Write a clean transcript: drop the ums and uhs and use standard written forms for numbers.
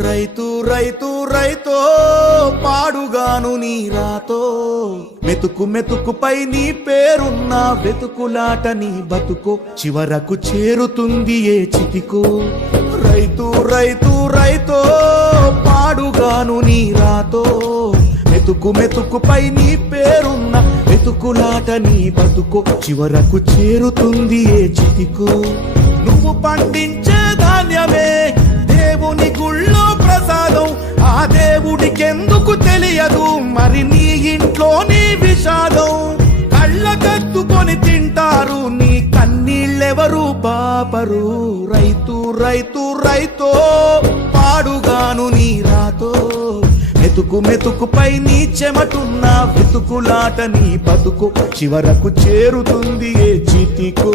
రైతు రైతు రైతో పాడుగాను నీ రాతో మెతుకు మెతుకుపై నీ పేరున్న వెతుకులాట నీ బతుకు చివరకు చేరుతుంది ఏ చితికో. రైతు రైతు రైతో పాడుగాను నీ రాతో మెతుకు మెతుకుపై నీ పేరున్న వెతుకులాట నీ బతుకు చివరకు చేరుతుంది ఏ చితికో. నువ్వు పండించే ధాన్యమే దేవుని గుళ్ళో ప్రసాదం, ఆ దేవుడికెందుకు తెలియదు మరి నీ ఇంట్లో నీ విషాదం. కళ్ళకత్తుకొని తింటారు నీ కన్నీళ్ళెవరు పాపరు. రైతు రైతు రైతో పాడుగాను నీ రాతో మెతుకు మెతుకుపై నీ చెమటున్న వెతుకులాట నీ బతుకు చివరకు చేరుతుంది ఏ చితికో.